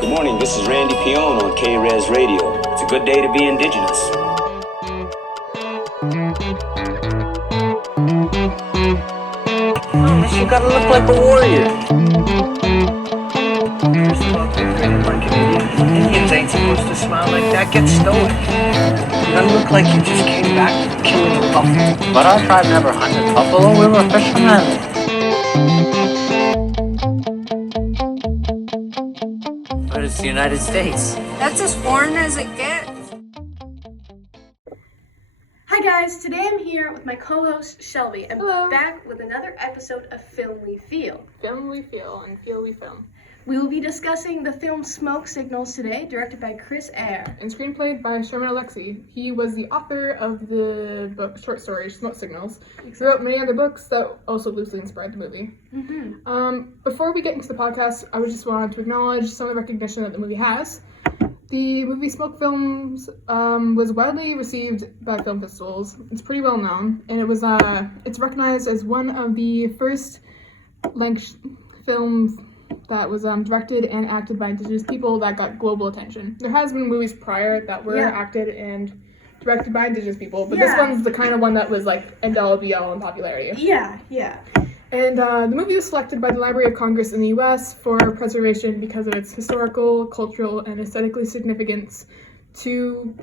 Good morning, this is Randy Pion on K-Res Radio. It's a good day to be indigenous. Oh, you gotta look like a warrior. First of all, like Indians ain't supposed to smile like that. Get stoic. You gotta look like you just came back from killing a buffalo. But our tribe never hunted buffalo. We were fishermen. But it's the United States. That's as foreign as it gets. Hi guys, today I'm here with my co-host Shelby and back with another episode of Film We Feel. Film We Feel and Feel We Film. We will be discussing the film Smoke Signals today, directed by Chris Eyre. And screenplayed by Sherman Alexie. He was the author of the book short story Smoke Signals. He wrote many other books that also loosely inspired the movie. Before we get into the podcast, I would just want to acknowledge some of the recognition that the movie has. The movie Smoke Films was widely received by film festivals. It's pretty well known, and it's recognized as one of the first length films that was directed and acted by Indigenous people that got global attention. There has been movies prior that were acted and directed by Indigenous people, but this one's the kind of one that was like end-all be-all in popularity. Yeah. And the movie was selected by the Library of Congress in the U.S. for preservation because of its historical, cultural, and aesthetically significance to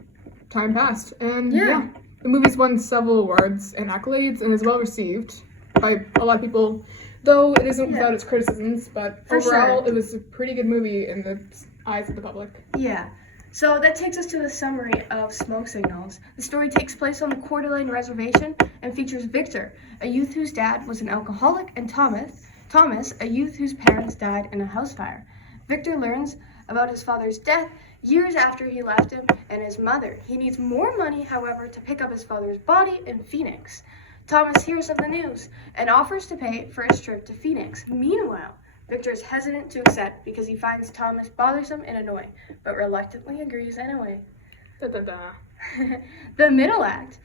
time past. And the movie's won several awards and accolades and is well received by a lot of people, though it isn't without its criticisms, but overall it was a pretty good movie in the eyes of the public. Yeah. So that takes us to the summary of Smoke Signals. The story takes place on the Coeur d'Alene Reservation and features Victor, a youth whose dad was an alcoholic, and Thomas, a youth whose parents died in a house fire. Victor learns about his father's death years after he left him and his mother. He needs more money, however, to pick up his father's body in Phoenix. Thomas hears of the news and offers to pay for his trip to Phoenix. Meanwhile, Victor is hesitant to accept because he finds Thomas bothersome and annoying, but reluctantly agrees anyway. The middle act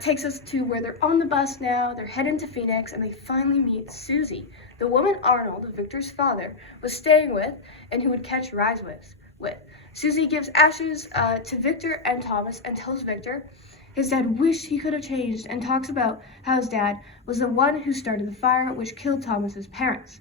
takes us to where they're on the bus now, they're heading to Phoenix, and they finally meet Susie, the woman Arnold, Victor's father, was staying with and who would catch rides with. Susie gives ashes to Victor and Thomas and tells Victor his dad wished he could have changed and talks about how his dad was the one who started the fire which killed Thomas's parents.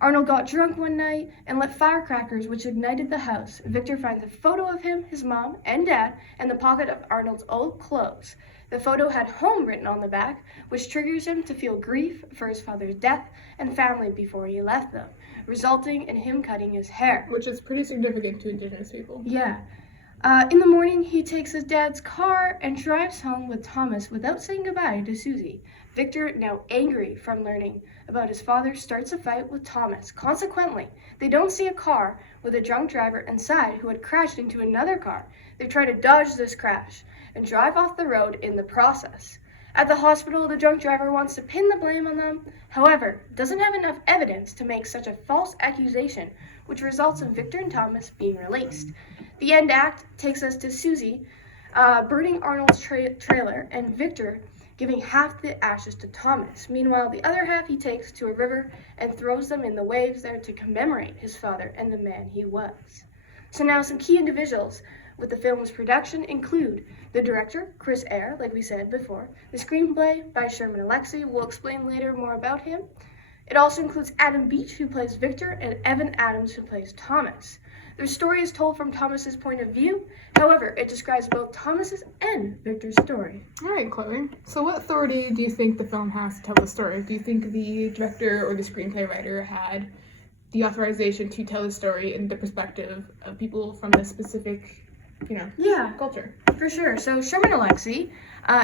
Arnold got drunk one night and lit firecrackers which ignited the house. Victor finds a photo of him, his mom, and dad in the pocket of Arnold's old clothes. The photo had home written on the back, which triggers him to feel grief for his father's death and family before he left them, resulting in him cutting his hair. Which is pretty significant to Indigenous people. Yeah. In the morning, he takes his dad's car and drives home with Thomas without saying goodbye to Susie. Victor, now angry from learning about his father, starts a fight with Thomas. Consequently, they don't see a car with a drunk driver inside who had crashed into another car. They try to dodge this crash and drive off the road in the process. At the hospital, the drunk driver wants to pin the blame on them, however, doesn't have enough evidence to make such a false accusation, which results in Victor and Thomas being released. The end act takes us to Susie burning Arnold's trailer and Victor giving half the ashes to Thomas. Meanwhile, the other half he takes to a river and throws them in the waves there to commemorate his father and the man he was. So now some key individuals with the film's production include the director, Chris Eyre, like we said before, the screenplay by Sherman Alexie, we'll explain later more about him. It also includes Adam Beach, who plays Victor, and Evan Adams, who plays Thomas. Their story is told from Thomas's point of view. However, it describes both Thomas's and Victor's story. All right, Chloe. So what authority do you think the film has to tell the story? Do you think the director or the screenplay writer had the authorization to tell the story in the perspective of people from this specific, culture? For sure. So Sherman Alexie,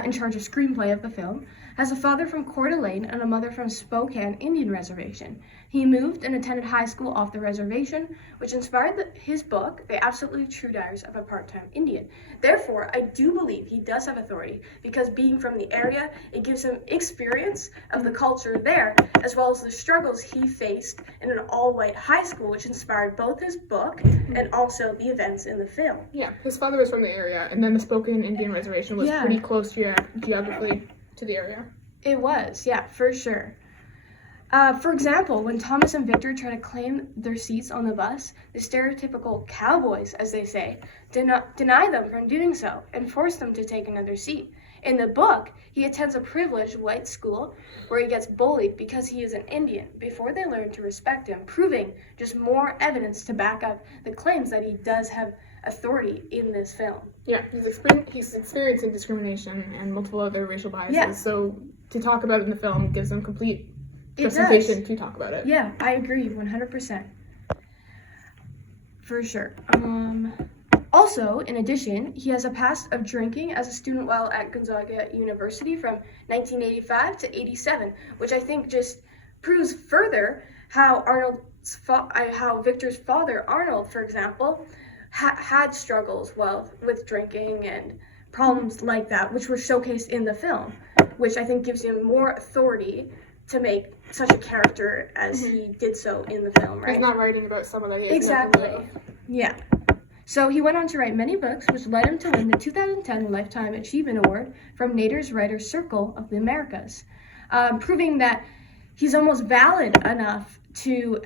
in charge of screenplay of the film, has a father from Coeur d'Alene and a mother from Spokane Indian Reservation. He moved and attended high school off the reservation, which inspired his book, The Absolutely True Diaries of a Part-Time Indian. Therefore, I do believe he does have authority, because being from the area, it gives him experience of the culture there, as well as the struggles he faced in an all-white high school, which inspired both his book and also the events in the film. Yeah, his father was from the area, and then the Spokane Indian Reservation was pretty close geographically to the area. It was, yeah, for sure. For example, when Thomas and Victor try to claim their seats on the bus, the stereotypical cowboys, as they say, deny them from doing so and force them to take another seat. In the book, he attends a privileged white school where he gets bullied because he is an Indian before they learn to respect him, proving just more evidence to back up the claims that he does have authority in this film. Yeah, he's experiencing discrimination and multiple other racial biases. Yeah. So to talk about it in the film gives him complete It justification does. to talk about it. Yeah, I agree 100%. For sure. Also, in addition, he has a past of drinking as a student while at Gonzaga University from 1985 to 87, which I think just proves further how how Victor's father, Arnold, for example, had struggles with drinking and problems like that, which were showcased in the film, which I think gives him more authority to make such a character as he did so in the film, right? He's not writing about someone that he Exactly. Yeah. So he went on to write many books, which led him to win the 2010 Lifetime Achievement Award from Nader's Writers Circle of the Americas, proving that he's almost valid enough to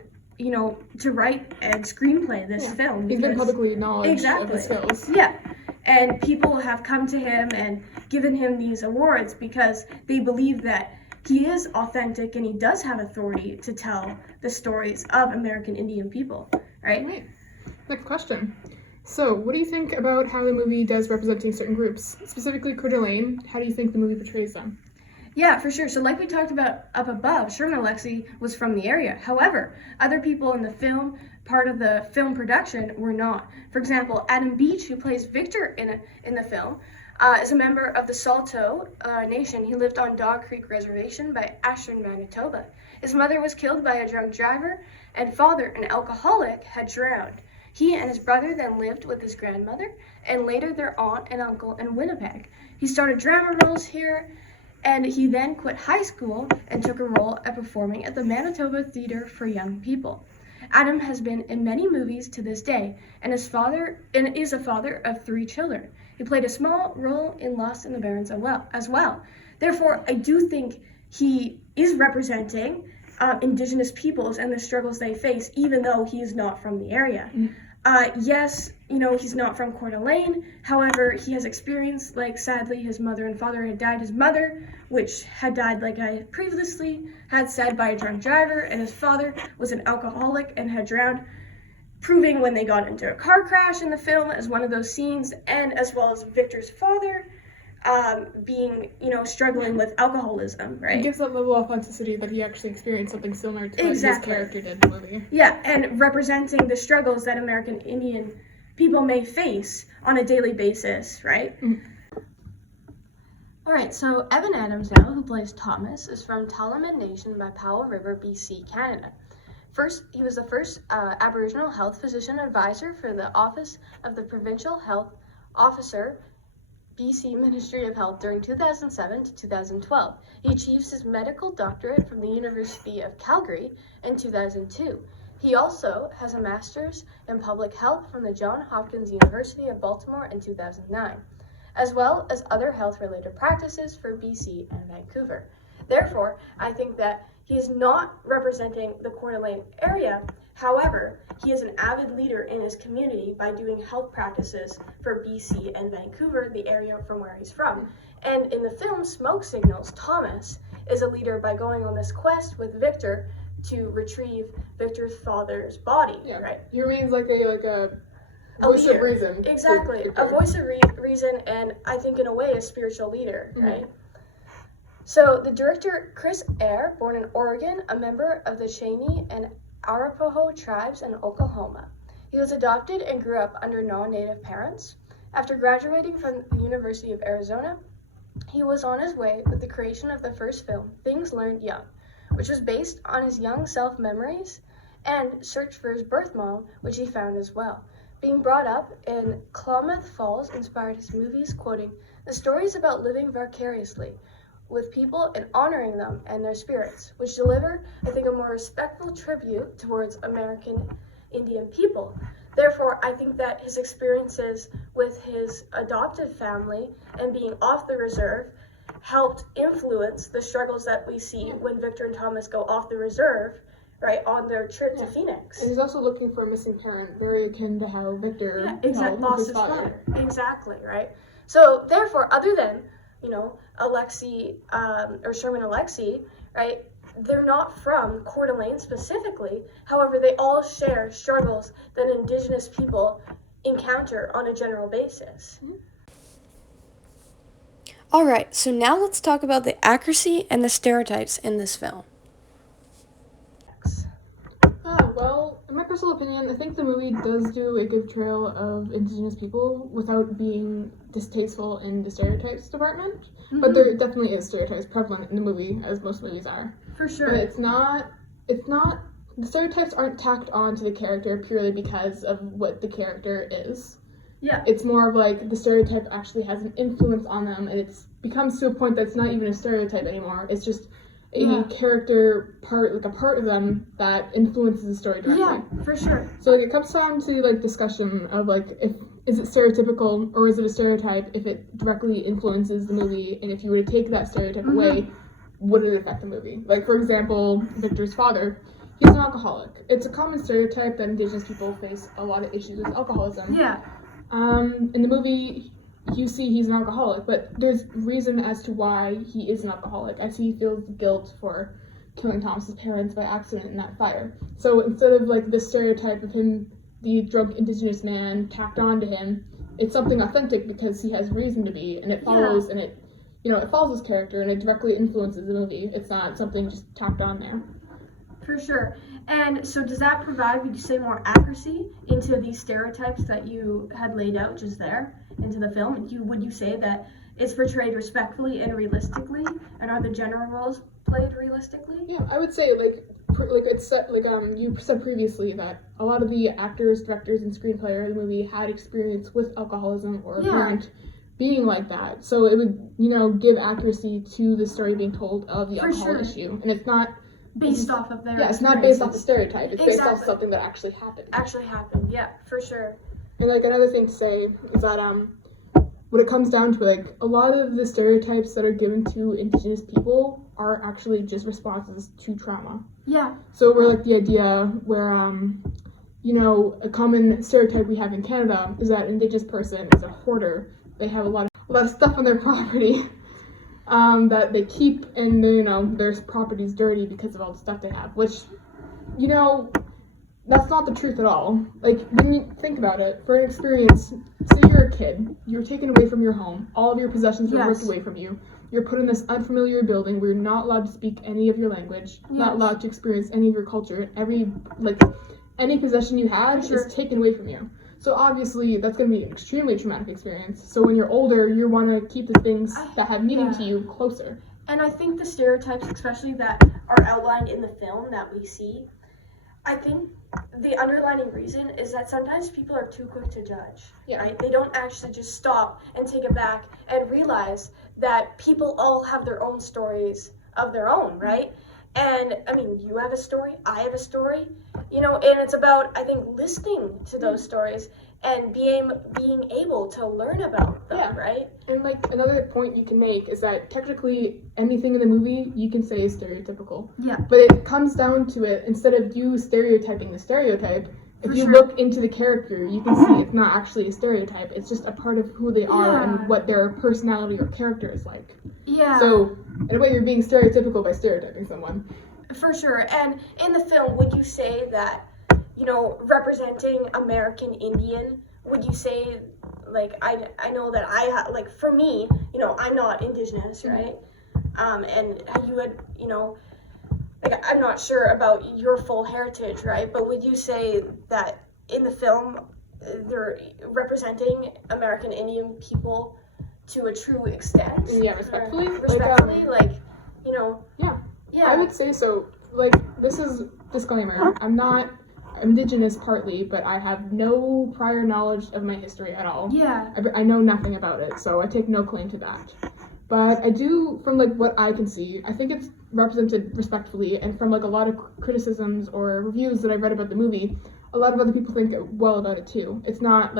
write and screenplay this film. He's been publicly acknowledged Exactly. of his skills. Yeah. And people have come to him and given him these awards because they believe that he is authentic and he does have authority to tell the stories of American Indian people, right? Right. Next question. So, what do you think about how the movie does representing certain groups? Specifically Coeur d'Alene, how do you think the movie portrays them? Yeah, for sure. So like we talked about up above, Sherman Alexie was from the area. However, other people in the film, part of the film production, were not. For example, Adam Beach, who plays Victor in the film, is a member of the Saulteaux Nation. He lived on Dog Creek Reservation by Ashland, Manitoba. His mother was killed by a drunk driver, and father, an alcoholic, had drowned. He and his brother then lived with his grandmother, and later their aunt and uncle in Winnipeg. He started drama roles here, and he then quit high school and took a role at performing at the Manitoba Theatre for Young People. Adam has been in many movies to this day, and is a father of 3 children. He played a small role in Lost in the Barrens as well. Therefore, I do think he is representing Indigenous peoples and the struggles they face, even though he is not from the area. Yes, he's not from Coeur d'Alene. However, he has experienced, sadly, his mother and father had died. His mother, which had died, like I previously had said, by a drunk driver, and his father was an alcoholic and had drowned, proving when they got into a car crash in the film as one of those scenes, and as well as Victor's father being, struggling with alcoholism, right? It gives that level of authenticity that he actually experienced something similar to what his character did in the movie. Yeah, and representing the struggles that American Indian people may face on a daily basis, right? All right, so Evan Adams now, who plays Thomas, is from Talaman Nation by Powell River, BC, Canada. He was the first Aboriginal health physician advisor for the Office of the Provincial Health Officer, BC Ministry of Health during 2007 to 2012. He achieves his medical doctorate from the University of Calgary in 2002. He also has a master's in public health from the Johns Hopkins University of Baltimore in 2009, as well as other health-related practices for BC and Vancouver. Therefore, I think that he is not representing the Coeur d'Alene area. However, he is an avid leader in his community by doing health practices for BC and Vancouver, the area from where he's from. And in the film Smoke Signals, Thomas is a leader by going on this quest with Victor to retrieve Victor's father's body, right? He remains like a voice of reason. Exactly, a voice of reason, and I think in a way a spiritual leader, right? So the director, Chris Eyre, born in Oregon, a member of the Shawnee and Arapaho tribes in Oklahoma. He was adopted and grew up under non-native parents. After graduating from the University of Arizona, he was on his way with the creation of the first film, Things Learned Young, which was based on his young self memories and search for his birth mom, which he found as well. Being brought up in Klamath Falls inspired his movies, quoting, "The stories about living vicariously with people and honoring them and their spirits," which deliver, I think, a more respectful tribute towards American Indian people. Therefore, I think that his experiences with his adoptive family and being off the reserve helped influence the struggles that we see when Victor and Thomas go off the reserve, right, on their trip to Phoenix. And he's also looking for a missing parent, very akin to how Victor lost his his father. Exactly, right? So therefore, other than, Alexei, or Sherman Alexei, right, they're not from Coeur d'Alene specifically. However, they all share struggles that Indigenous people encounter on a general basis. Alright, so now let's talk about the accuracy and the stereotypes in this film. Well, in my personal opinion, I think the movie does do a good portrayal of Indigenous people without being distasteful in the stereotypes department. Mm-hmm. But there definitely is stereotypes prevalent in the movie, as most movies are. For sure. But it's not, the stereotypes aren't tacked on to the character purely because of what the character is. Yeah. It's more of like the stereotype actually has an influence on them, and it becomes to a point that's not even a stereotype anymore. It's just a character part, like a part of them that influences the story directly. Yeah, for sure. So it comes down to like discussion of like, is it stereotypical or is it a stereotype if it directly influences the movie, and if you were to take that stereotype away, would it affect the movie? Like, for example, Victor's father, he's an alcoholic. It's a common stereotype that Indigenous people face a lot of issues with alcoholism. Yeah. In the movie, you see he's an alcoholic, but there's reason as to why he is an alcoholic, as he feels guilt for killing Thomas's parents by accident in that fire. So instead of like this stereotype of him, the drunk Indigenous man, tacked on to him, it's something authentic because he has reason to be, and it follows, and it follows his character, and it directly influences the movie. It's not something just tacked on there. For sure. And so does that provide, would you say, more accuracy into these stereotypes that you had laid out just there into the film? Would you say that it's portrayed respectfully and realistically, and are the gender roles played realistically? Yeah, I would say it's set, you said previously that a lot of the actors, directors, and screenplay of the movie had experience with alcoholism or a parent being like that. So it would, give accuracy to the story being told of the alcohol issue, and it's not based off of their it's not based off a stereotype. It's based off something that actually happened. Yeah, for sure. And like another thing to say is that when it comes down to like a lot of the stereotypes that are given to Indigenous people are actually just responses to trauma. Yeah. So we're like the idea where a common stereotype we have in Canada is that an Indigenous person is a hoarder. They have a lot of stuff on their property. That they keep, and their property's dirty because of all the stuff they have, which, that's not the truth at all. Like, when you think about it, for an experience, say you're a kid, you're taken away from your home, all of your possessions are ripped away from you, you're put in this unfamiliar building where you're not allowed to speak any of your language, not allowed to experience any of your culture, any possession you had is taken away from you. So obviously, that's going to be an extremely traumatic experience. So when you're older, you want to keep the things that have meaning to you closer. And I think the stereotypes, especially that are outlined in the film that we see, I think the underlining reason is that sometimes people are too quick to judge, right? They don't actually just stop and take it back and realize that people all have their own stories of their own, right? And, I mean, you have a story, I have a story, and it's about, I think, listening to those stories and being able to learn about them, right? And, another point you can make is that technically anything in the movie you can say is stereotypical. Yeah. But it comes down to it, instead of you stereotyping the stereotype, if you look into the character, you can see it's not actually a stereotype. It's just a part of who they are and what their personality or character is like. Yeah. So, in a way, you're being stereotypical by stereotyping someone. For sure. And in the film, would you say that, representing American Indian, would you say, I know that for me, I'm not Indigenous, right? And you would, I'm not sure about your full heritage, right? But would you say that in the film, they're representing American Indian people to a true extent? Yeah, respectfully. Yeah. I would say so. This is disclaimer. I'm not Indigenous partly, but I have no prior knowledge of my history at all. Yeah. I know nothing about it, so I take no claim to that. But I do, from what I can see, I think it's represented respectfully, and from a lot of criticisms or reviews that I've read about the movie, a lot of other people think well about it too. It's not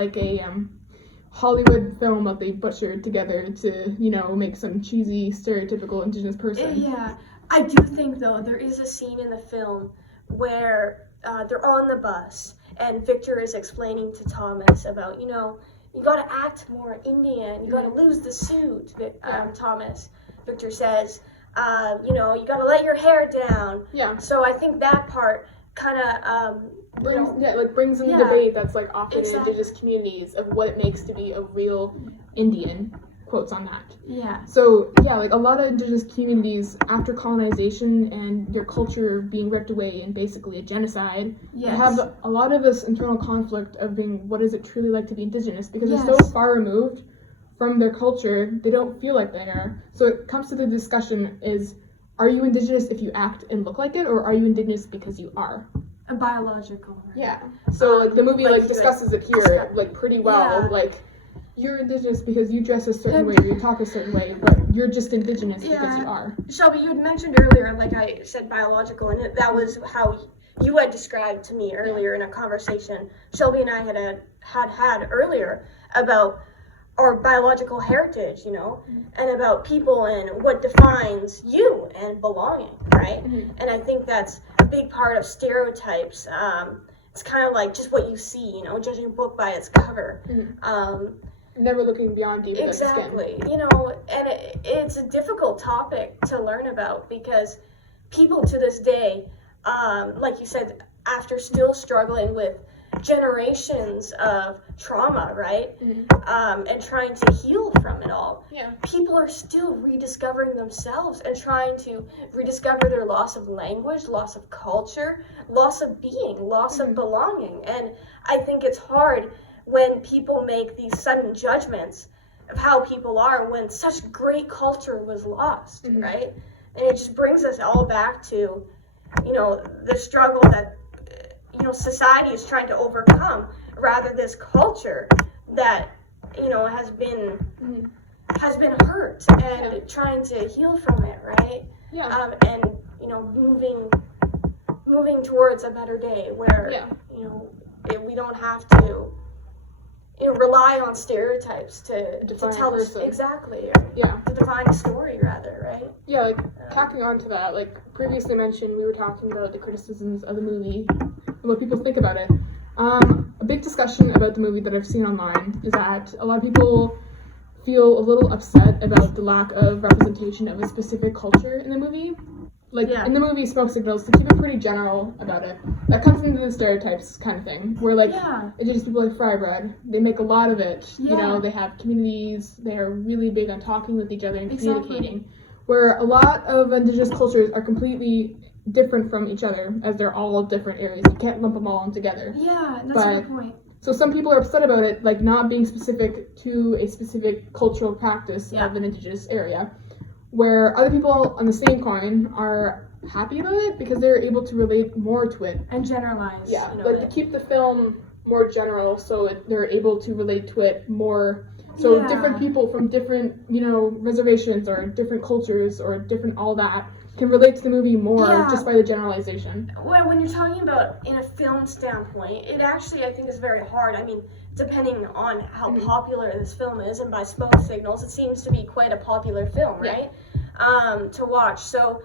Hollywood film that they butchered together to, make some cheesy, stereotypical Indigenous person. Yeah, I do think though there is a scene in the film where they're on the bus and Victor is explaining to Thomas about, you gotta act more Indian, you gotta lose the suit, Thomas. Victor says, you gotta let your hair down. Yeah. So I think that part kind of brings in the debate that's like often in Indigenous communities of what it makes to be a real Indian, quotes on that. Yeah. So like a lot of Indigenous communities after colonization and their culture being ripped away in basically a genocide, have a lot of this internal conflict of being, what is it truly like to be Indigenous, because they're so far removed from their culture, they don't feel like they are. So it comes to the discussion is, are you Indigenous if you act and look like it, or are you Indigenous because you are? A biological. Right? Yeah. So the movie discusses it here pretty well. Like, you're Indigenous because you dress a certain way, or you talk a certain way, but you're just Indigenous because you are. Shelby, you had mentioned earlier, like I said, biological, and that was how you had described to me earlier in a conversation Shelby and I had earlier about our biological heritage, and about people and what defines you and belonging, right? And I think that's a big part of stereotypes. It's kind of like just what you see, judging a book by its cover. Never looking beyond even exactly, and it's a difficult topic to learn about because people to this day, like you said, after still struggling with generations of trauma, right? And trying to heal from it all. Yeah. People are still rediscovering themselves and trying to rediscover their loss of language, loss of culture, loss of being, loss of belonging. And I think it's hard when people make these sudden judgments of how people are when such great culture was lost, right? And it just brings us all back to, the struggle that society is trying to overcome, rather this culture that has been hurt and trying to heal from it, right? And moving towards a better day where we don't have to rely on stereotypes to tell us exactly, to define a story rather, right? Tacking on to that, previously mentioned, we were talking about the criticisms of the movie and what people think about it. A big discussion about the movie that I've seen online is that a lot of people feel a little upset about the lack of representation of a specific culture in the movie. In the movie Smoke Signals, they keep it pretty general about it. That comes into the stereotypes kind of thing, where Indigenous people like fry bread. They make a lot of it. They have communities. They are really big on talking with each other and communicating. Where a lot of Indigenous cultures are completely different from each other, as they're all different areas. You can't lump them all in together. Yeah, that's a good point. So some people are upset about it, not being specific to a specific cultural practice of an Indigenous area. Where other people on the same coin are happy about it because they're able to relate more to it. And generalize. Yeah, to keep the film more general so they're able to relate to it more. So different people from different, reservations or different cultures or different all that can relate to the movie more just by the generalization. Well, when you're talking about in a film standpoint, it actually, I think, is very hard. I mean, depending on how popular this film is, and by Smoke Signals, it seems to be quite a popular film, right? To watch. So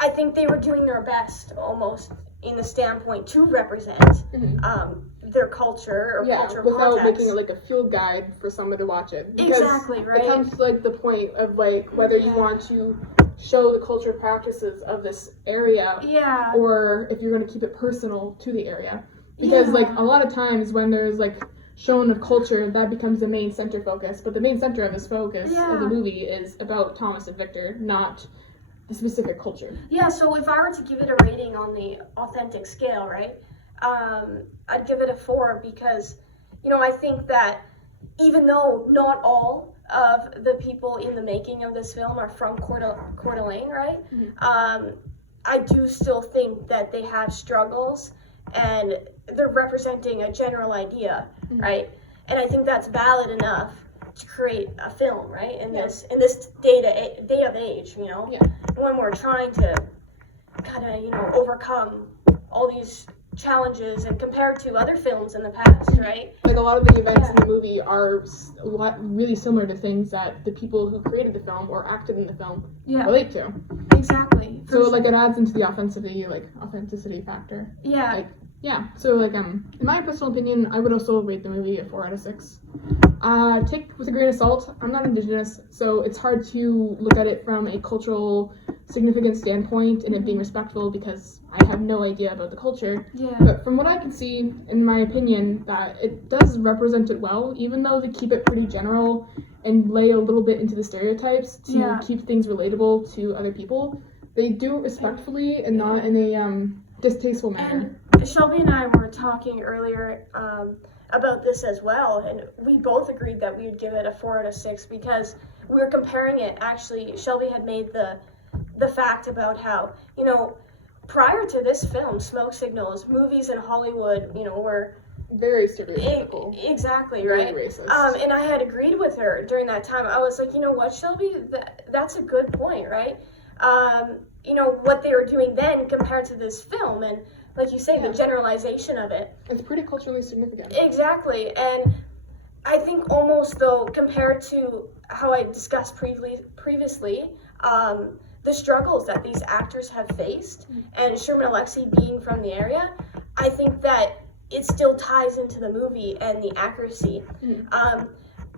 I think they were doing their best, almost, in the standpoint to represent their culture or cultural without context. making it a field guide for someone to watch it. Because exactly, right? It comes to the point of whether you want to show the cultural practices of this area, or if you're going to keep it personal to the area. Because a lot of times when there's shown of culture, that becomes the main center focus. But the main center of this focus of the movie is about Thomas and Victor, not the specific culture. Yeah, so if I were to give it a rating on the authentic scale, right, I'd give it a 4 because, I think that even though not all of the people in the making of this film are from Coeur d'Alene, right, I do still think that they have struggles and they're representing a general idea, right? And I think that's valid enough to create a film, right? In this day of age, when we're trying to kind of overcome all these challenges and compared to other films in the past, right? Like a lot of the events in the movie are really similar to things that the people who created the film or acted in the film relate to. Exactly. So like it adds into the authenticity factor. Yeah. Like, yeah. So like in my personal opinion, I would also rate the movie a 4 out of 6. Take with a grain of salt. I'm not Indigenous, so it's hard to look at it from a cultural significant standpoint and it being respectful because I have no idea about the culture. Yeah. But from what I can see, in my opinion, that it does represent it well, even though they keep it pretty general and lay a little bit into the stereotypes to keep things relatable to other people. They do it respectfully and not in a distasteful manner. And Shelby and I were talking earlier about this as well, and we both agreed that we would give it a 4 out of 6 because we were comparing it. Actually, Shelby had made the fact about how, you know, prior to this film, Smoke Signals, movies in Hollywood, you know, were very stereotypical. Exactly, very right? Racist. And I had agreed with her during that time. I was like, you know what, Shelby, that's a good point, right? You know, what they were doing then compared to this film, and like you say, the generalization of it. It's pretty culturally significant. Exactly, and I think almost though, compared to how I discussed previously, the struggles that these actors have faced, and Sherman Alexie being from the area, I think that it still ties into the movie and the accuracy.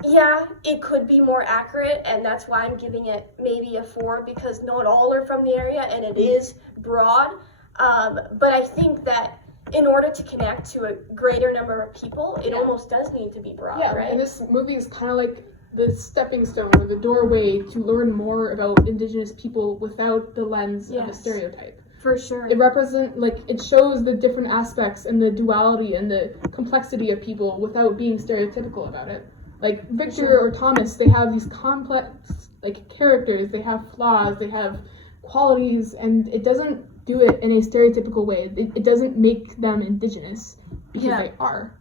Yeah, it could be more accurate, and that's why I'm giving it maybe a 4, because not all are from the area, and it is broad. But I think that in order to connect to a greater number of people, it almost does need to be broad, right? And this movie is kind of like the stepping stone or the doorway to learn more about Indigenous people without the lens of a stereotype. For sure. It shows the different aspects and the duality and the complexity of people without being stereotypical about it. Like Victor or Thomas, they have these complex characters, they have flaws, they have qualities, and it doesn't do it in a stereotypical way. It doesn't make them Indigenous because they are.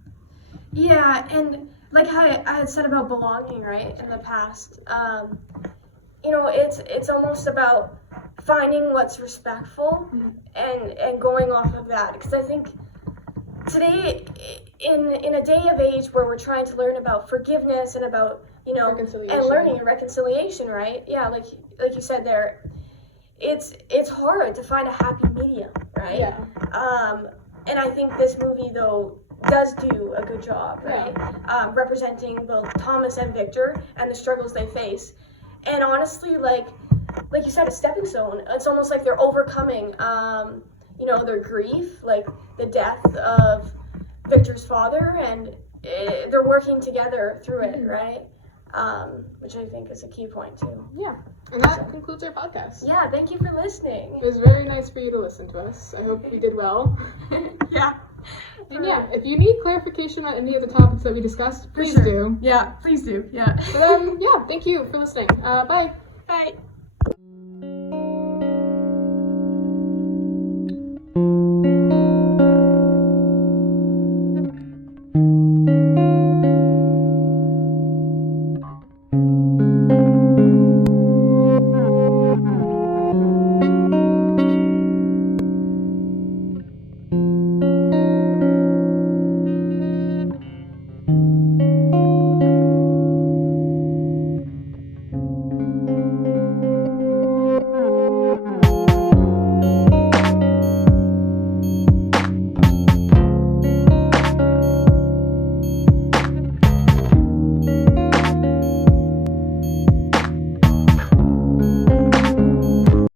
Yeah, and like how I had said about belonging, right, in the past, you know, it's almost about finding what's respectful and going off of that, because I think today, in a day of age where we're trying to learn about forgiveness and about, you know, and learning and reconciliation, right? Yeah, like you said there, it's hard to find a happy medium, right? Yeah. And I think this movie though does do a good job, right? Representing both Thomas and Victor and the struggles they face, and honestly, like you said, a stepping stone. It's almost like they're overcoming, you know, their grief, like the death of Victor's father, and they're working together through it, right? Which I think is a key point too. Yeah, and that concludes our podcast. Yeah, thank you for listening. It was very nice for you to listen to us. I hope we did well. Yeah. And yeah, if you need clarification on any of the topics that we discussed, please do. Yeah, please do. Yeah. But yeah, thank you for listening. Bye. Bye.